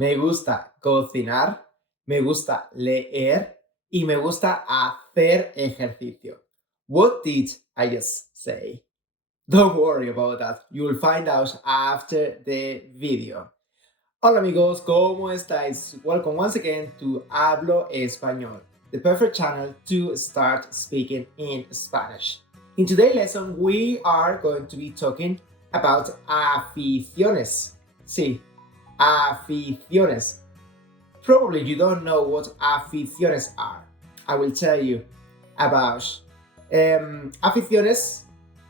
Me gusta cocinar, me gusta leer y me gusta hacer ejercicio. What did I just say? Don't worry about that. You will find out after the video. Hola amigos, ¿cómo estáis? Welcome once again to Hablo Español, the perfect channel to start speaking in Spanish. In today's lesson, we are going to be talking about aficiones. Sí, aficiones. Probably you don't know what aficiones are. I will tell you about. Aficiones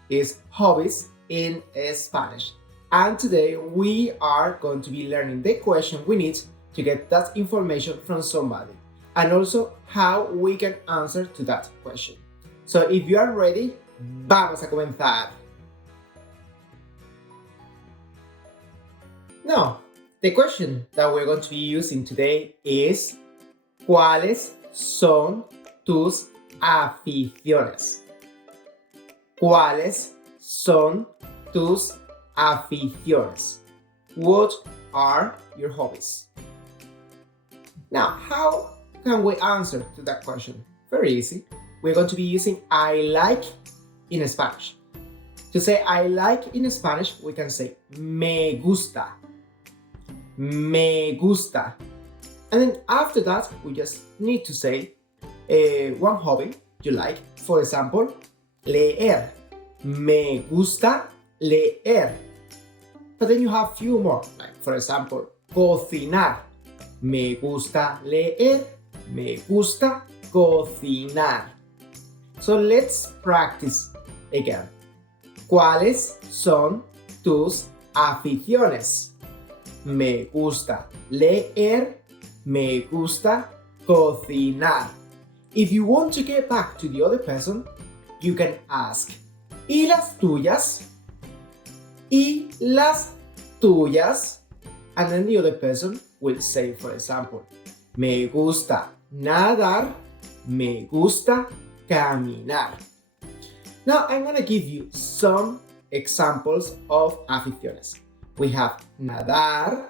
is hobbies in Spanish. And today we are going to be learning the question we need to get that information from somebody, and also how we can answer to that question. So if you are ready, vamos a comenzar. Now, the question that we're going to be using today is ¿cuáles son tus aficiones? ¿Cuáles son tus aficiones? What are your hobbies? Now, how can we answer to that question? Very easy. We're going to be using I like in Spanish. To say I like in Spanish, we can say me gusta. Me gusta. And then after that, we just need to say one hobby you like. For example, leer. Me gusta leer. But then you have few more, like for example, cocinar. Me gusta leer. Me gusta cocinar. So let's practice again. ¿Cuáles son tus aficiones? Me gusta leer. Me gusta cocinar. If you want to get back to the other person, you can ask, ¿y las tuyas? ¿Y las tuyas? And then the other person will say, for example, me gusta nadar. Me gusta caminar. Now I'm going to give you some examples of aficiones. We have nadar,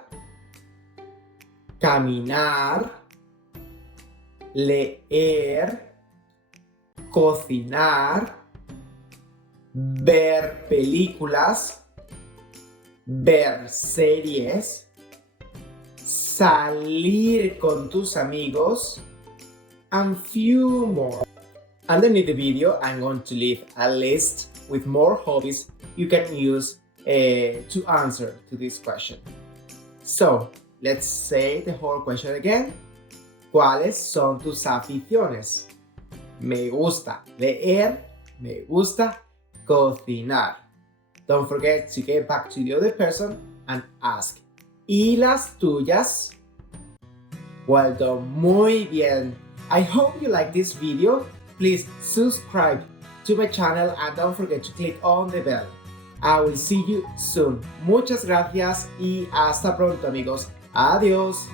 caminar, leer, cocinar, ver películas, ver series, salir con tus amigos, and few more. Underneath the video, I'm going to leave a list with more hobbies you can use to answer to this question. So, let's say the whole question again. ¿Cuáles son tus aficiones? Me gusta leer. Me gusta cocinar. Don't forget to get back to the other person and ask, ¿y las tuyas? Well done, muy bien. I hope you like this video. Please subscribe to my channel and don't forget to click on the bell. I will see you soon. Muchas gracias y hasta pronto, amigos. Adiós.